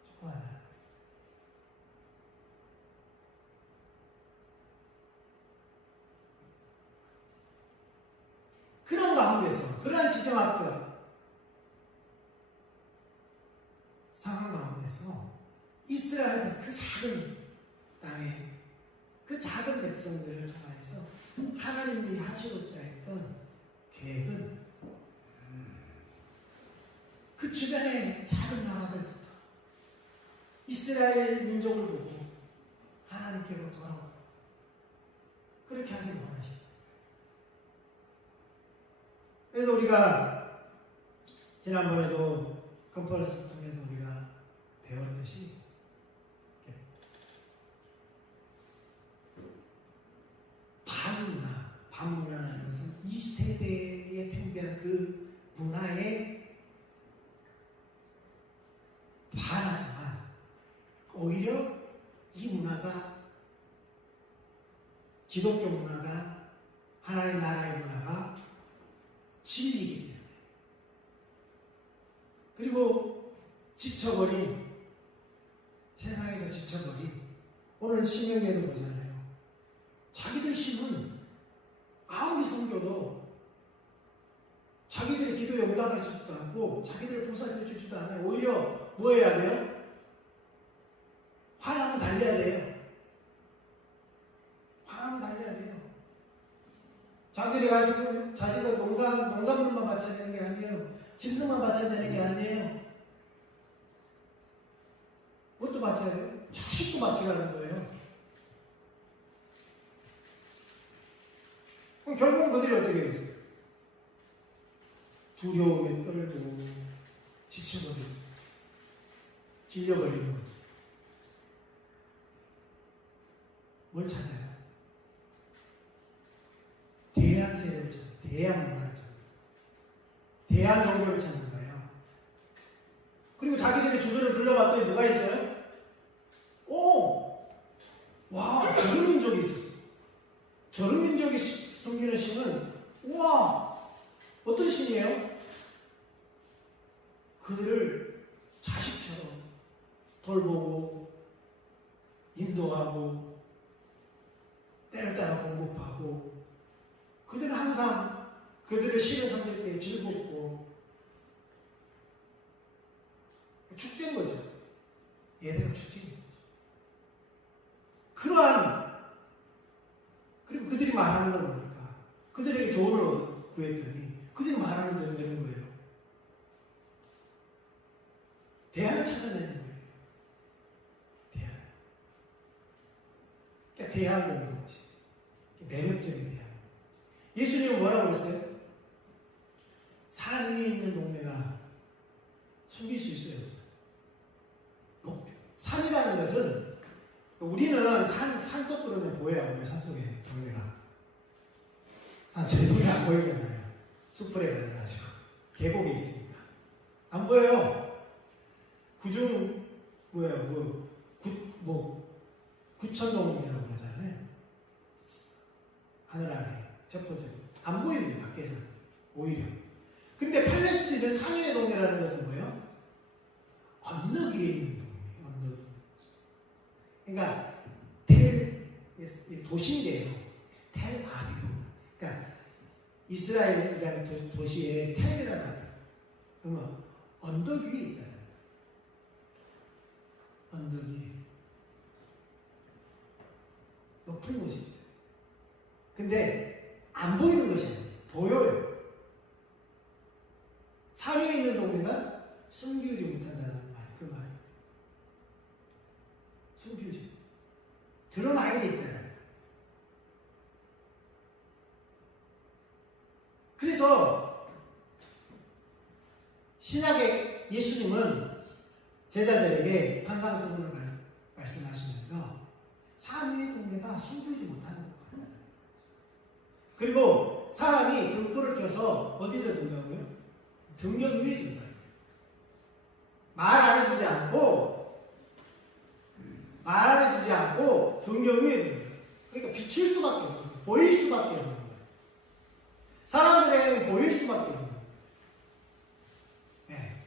조그마한 나라들이 있어요. 그런 가운데서, 그러한 지정학적 상황 가운데서 이스라엘 그 작은 땅에 그 작은 백성들을 통하여서 하나님이 하시고자 했던 계획은 그 주변의 작은 나라들부터 이스라엘 민족을 보고 하나님께로 돌아오고 그렇게 하기를 원하셨다. 그래서 우리가 지난번에도 컨퍼런스를 통해서 우리가 배웠듯이 반문화라는 것은 이 세대에 팽배한 그 문화에 반하지만 오히려 이 문화가 기독교 문화가 하나님 나라의 문화가 진리이기 때문에 그리고 지쳐버린 세상에서 지쳐버린 오늘 신명기에도 보잖아요. 자기들 신은 아무리 성교도 자기들의 기도에 응답해 주지도 않고 자기들을 보살펴 주지도 않아요. 오히려 뭐 해야 돼요? 화나면 달려야 돼요. 자기가 농산물만 바쳐야 되는 게 아니에요. 짐승만 바쳐야 되는 게 아니에요. 뭣도 바쳐야 돼요? 자식도 바쳐가는 거예요. 그럼 결국은 그들이 어떻게 됐어요? 두려움에 떨고 지쳐버리는 거죠. 질려버리는 거죠. 뭘 찾아요? 대한 세대를 찾아요. 대한 문화를 찾아요. 대한 종교를 찾는 거예요. 그리고 자기들의 주변을 둘러봤더니 누가 있어요? 와, 저런 민족이 있었어. 저런 민족이 섬기는 신은, 우와, 어떤 신이에요? 그들을 자식처럼 돌보고, 인도하고, 때를 따라 공급하고, 그들은 항상 그들의 신을 섬길 때 즐겁고, 축제인 거죠. 예배가 축제인 거죠. 그리고 그들이 말하는 걸 보니까, 그들에게 조언을 구했더니, 그들이 말하는 대로 되는 거예요. 대안을 찾아내는 거예요. 대안. 그러니까 대안 공동체. 매력적인 대안. 예수님은 뭐라고 그랬어요? 산 위에 있는 동네가 숨길 수 있어요, 없어요? 산이라는 것은 우리는 산속 그러면 보여요, 산속에 동네가. 산속에 동네 안 보이잖아요. 숲풀에 가가지고 계곡에 있으니까 안 보여요. 그중 구천동이라고 하잖아요. 하늘 아래 첫 번째 안 보입니다. 밖에서 오히려. 근데 팔레스틴은 상위의 동네라는 것은 뭐예요? 언덕 위에 있는 동네, 언덕. 그러니까 도시인데요. 텔 아비브. 그러니까 이스라엘이라는 도시에 텔이라는 거예요. 그러면 언덕 위에 있다는 거예요. 언덕 위에 높은 곳이 있어요. 근데 안 보이는 것이 아니에요. 보여요. 산 위에 있는 동네가 숨기지 못한다는 말, 그 말입니다. 숨기지. 드러나게 돼 있다는 거예요. 그래서 신약의 예수님은 제자들에게 산상수훈을 말씀하시면서 산 위의 동네가 숨기지 못하는 것 같다는 거예요. 그리고 사람이 등불을 켜서 어디다 둔다고요? 등경 위에 둔다. 말 안에 두지 않고 등경 위에 둔다. 그러니까 비칠 수밖에 없는, 보일 수밖에 없는 거예요. 사람들에게는 보일 수밖에 없는 거예요. 네.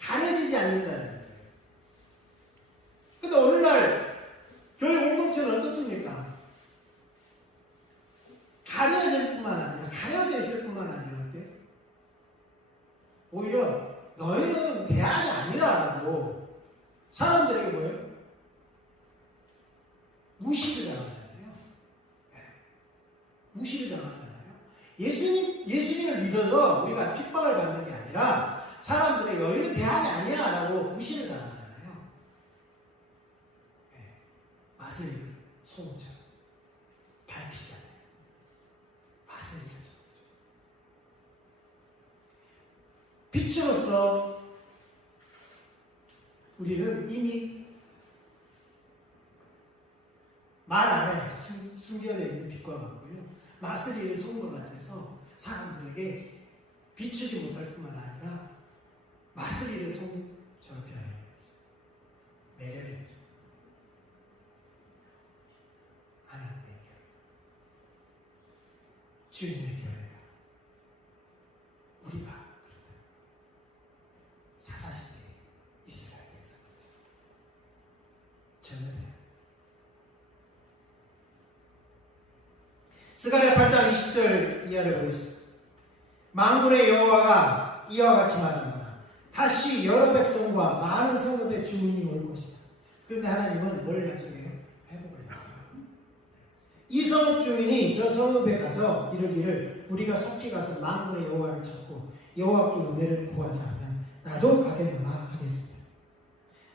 가려지지 않는다는 거예요. 근데 오늘날 교회 공동체는 어떻습니까? 가려져 있을 뿐만 아니라 어때요? 오히려 너희는 대안이 아니라고 사람들에게 뭐예요? 무시를 당하잖아요. 무시를 당하잖아요. 예수님을 믿어서 우리가 핍박을 받는 게 아니라 사람들의 너희는 대안이 아니야 라고 무시를 당하잖아요. 맛을 잃은 소금처럼 밟히잖아요. 맛을 잃은 소금처럼. 빛으로서 우리는 이미 말 안에 숨겨져 있는 빛과 같고요. 맛을 잃은 소금과 같아서 사람들에게 비추지 못할 뿐만 아니라 맛을 잃은 소금처럼 변해버렸어요. 매력이 없어요. 하나님의 교회, 주님의 교회가 우리가 그렇다. 사사시대 이스라엘에서 그렇죠. 전혀 돼요. 스가랴 8장 20절 이하를 보겠습니다. 만군의 여호와가 이와 같이 말합니다. 다시 여러 백성과 많은 성읍의 주민이 올 것이다. 그런데 하나님은 뭘 약속해요? 회복을 약속해요. 이 성읍 주민이 저 성읍에 가서 이르기를 우리가 속히 가서 만군의 여호와를 찾고 여호와께 은혜를 구하자 하면 나도 가겠노라 하겠습니다.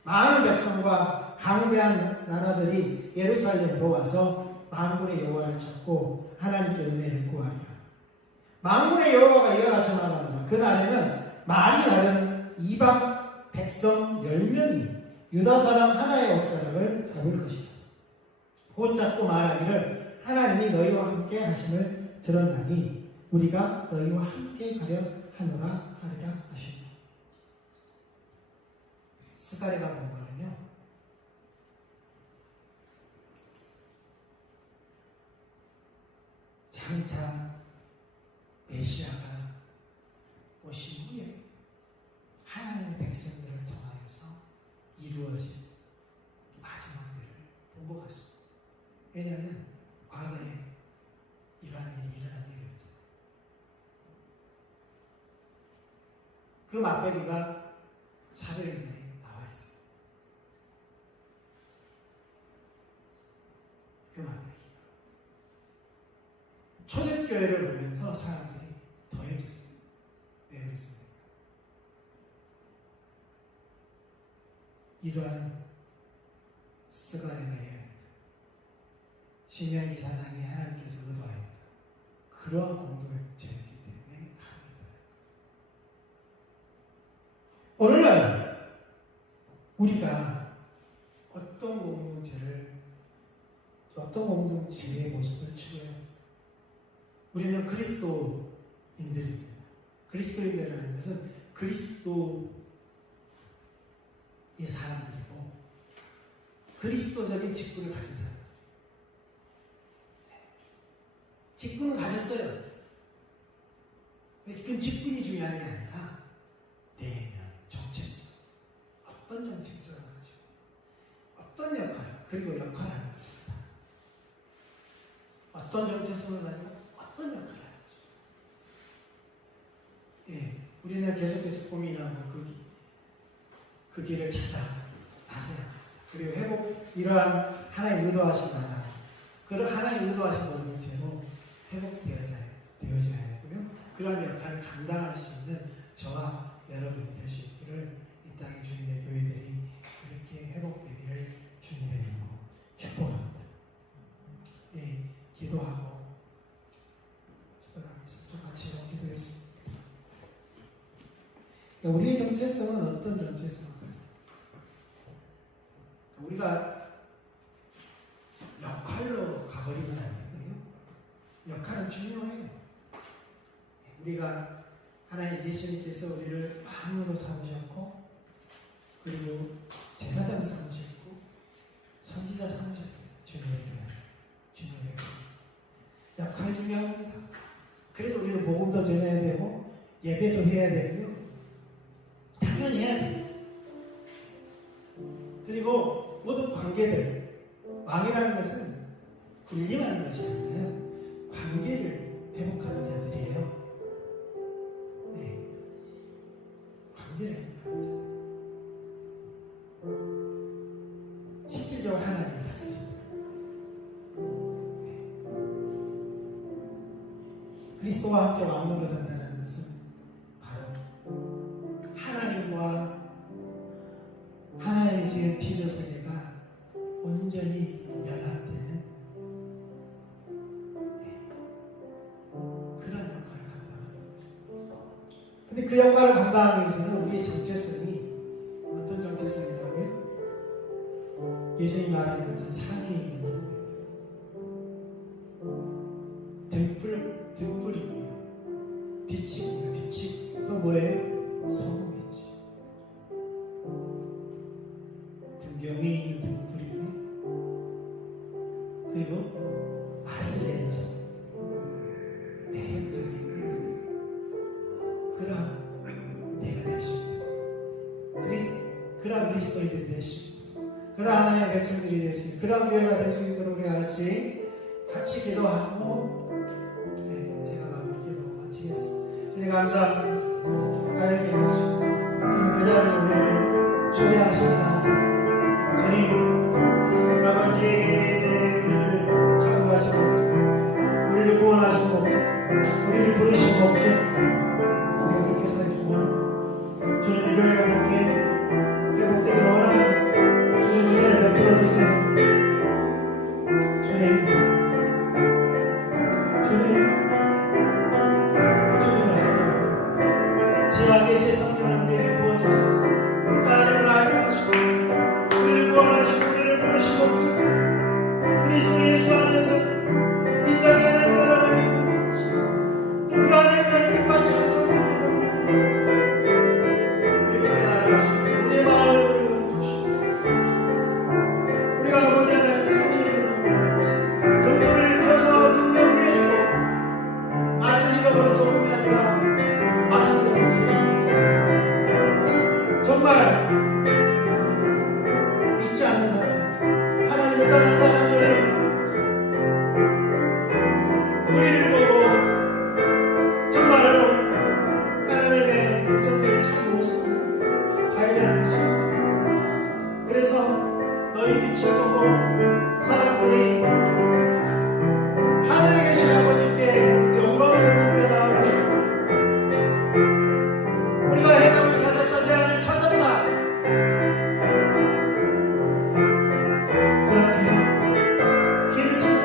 많은 백성과 강대한 나라들이 예루살렘으로 와서 만군의 여호와를 찾고 하나님께 은혜를 구하리라. 만군의 여호와가 이와 같이 말하노라. 그날에는 말이 다른 이방 백성 10명이 유다 사람 하나의 옷자락을 잡을 것이다. 곧 잡고 말하기를 하나님이 너희와 함께 하심을 들었나니 우리가 너희와 함께 가려 하노라 하리라 하시고, 스가랴가 본 거는요, 장차 메시아가 오신 후에 하나님의 백성들을 통하여서 이루어진 마지막 때를 본 것 같습니다. 왜냐하면 과거에 이러한 일이 일어난 일이 없죠. 그 막대기가 400년 전에 나와 있어요. 그 막대기. 초대교회를 보면서 사람들이 더해졌어요. 왜 그랬습니까? 이러한 스가랴가 예언했다. 신명기 4장에 하나님께서 의도하였다. 그러한 공동체였기 때문에 가능했다는 거죠. 오늘날 우리가 어떤 공동체의 모습을 추구해야 우리는 그리스도인들입니다. 그리스도인들이라는 것은 그리스도의 사람들이고 그리스도적인 직분을 가진 사람들. 직분을 가졌어요. 그 직분이 중요한 게 아니라 내면, 정체성. 어떤 정체성을 가지고 어떤 역할, 그리고 역할을 하는 것입니다. 어떤 정체성을 가지고 어떤 역할을 하는 것입니다. 예, 우리는 계속해서 고민하고 그 길을 찾아 나서야 합니다. 그리고 회복, 이러한 하나님 의도하신 나라, 그런 하나님 의도하신 공동체로 회복되어져야 하고요. 그러한 역할을 감당할 수 있는 저와 여러분이 될 수 있기를 이 땅의 주님의 교회들이 그렇게 회복되기를 주님의 이름으로 축복합니다. 네, 기도하고 또 같이 기도했으면 좋겠습니다. 우리의 정체성은 어떤 정체성인가요? 우리가 역할로 가버리면 안 되고요. 역할은 중요해요. 우리가 하나님 예수님께서 우리를 왕으로 삼으셨고, 그리고 제사장 삼으셨고, 선지자 삼으셨어요. 주님의 교회, 주님의 백성. 역할 중요합니다. 그래서 우리는 복음도 전해야 되고, 예배도 해야 되고요. 당연히 해야 돼요. 그리고 모든 관계들, 왕이라는 것은 군림하는 것이 아니라요, 관계를 회복하는 자들이에요. 네, 관계를 회복하는 자들. 실질적으로 하나님을 다스립니다. 네. 그리스도와 함께 왕노릇 한다는 것은 바로 하나님이 지은 피조세계가 온전히 연합되는 그런 역할을 감당하는 거죠. 근데 그 역할을 감당하기 위해서는 우리의 정체성이 어떤 정체성이라고요? 예수님이 말하는 것처럼 산에 있는 동물, 등불이고요, 빛이고요. 빛이 또 뭐예요? 소금이지. 등경에 있는 등불이고요, 그리고 맛을 내는 소금, 매력적인 그런 내가 될 수 있다. 그런 그리스도인들이 될 수 있다. 그런 하나님의 백성들이 될 수 있다. 그런 교회가 될 수 있도록 우리가 같이 기도하고, 네, 제가 마무리 기도 마치겠습니다. 주님 감사합니다. 알게 하시고 주님 그 자리에 우리를 초대하시는 감사합니다. 주님 아버지를 창조하시고 기도하세요. 주님을 하나님 지와 계시의 성령을 우리에게 부어주셔서 하나님을 알게 하시고 우리를 구원하시고 우리를 부르시고 그리스도 예수 안에서 이 땅에 하나님 나라를 이루는 것이 또 그 안에 하나님께 빠지는 성령을 그리고 내 나라를 하시고 우리의 마음을 열어주시옵소서. 우리가 아버지 하나님 산이 있는 동물같이 등불을 켜서 등명 위에 있고 맛을 잃어버린 소금이 아니라 맛을 잃어버린 소금이었습니다. 정말 믿지 않는 사람들, 하나님을 떠난 사람들이 우리를 보고 정말로 하나님의 백성들의 참 모습을 발견할 수 있다. 그래서 너희 빛을 보고 사람들이 하늘에 계신 아버지께 영광을 돌리며 나아가시고 우리가 해답을 찾았다, 대안을 찾았다, 그렇게 길을 찾아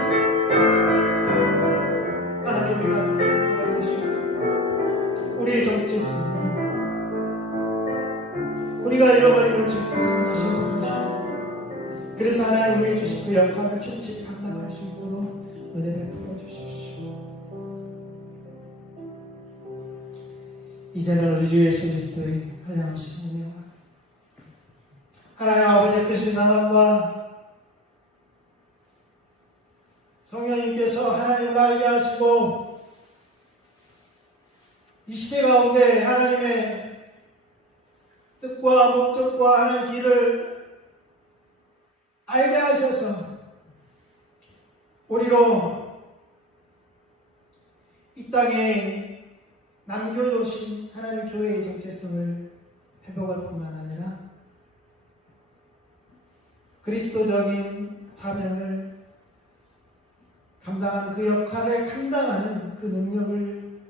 하나님 우리가 믿는 할 수 있도록 우리의 정체성을 우리가 잃어버리는 정체성을 다시 보여주시고 그래서 하나님 우리의 주신 그 영광을 충실히 감당할 수 있도록 은혜 베풀어 주십시오. 이제는 우리 주 예수 그리스도의 한량하신 은혜와 하나님 아버지의 크신 사랑과 성령님께서 하나님을 알게 하시고 이 시대 가운데 하나님의 뜻과 목적과 하나님 길을 알게 하셔서 우리로 이 땅에 남겨놓으신 하나님 교회의 정체성을 회복할 뿐만 아니라 그리스도적인 사명을 감당하는 그 역할을 감당하는 그 능력을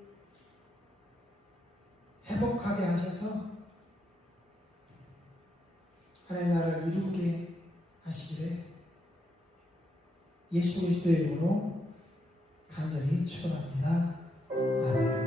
회복하게 하셔서 하나님 나라를 이루게 하시기를 예수 그리스도의 이름으로 간절히 축원합니다. 아멘.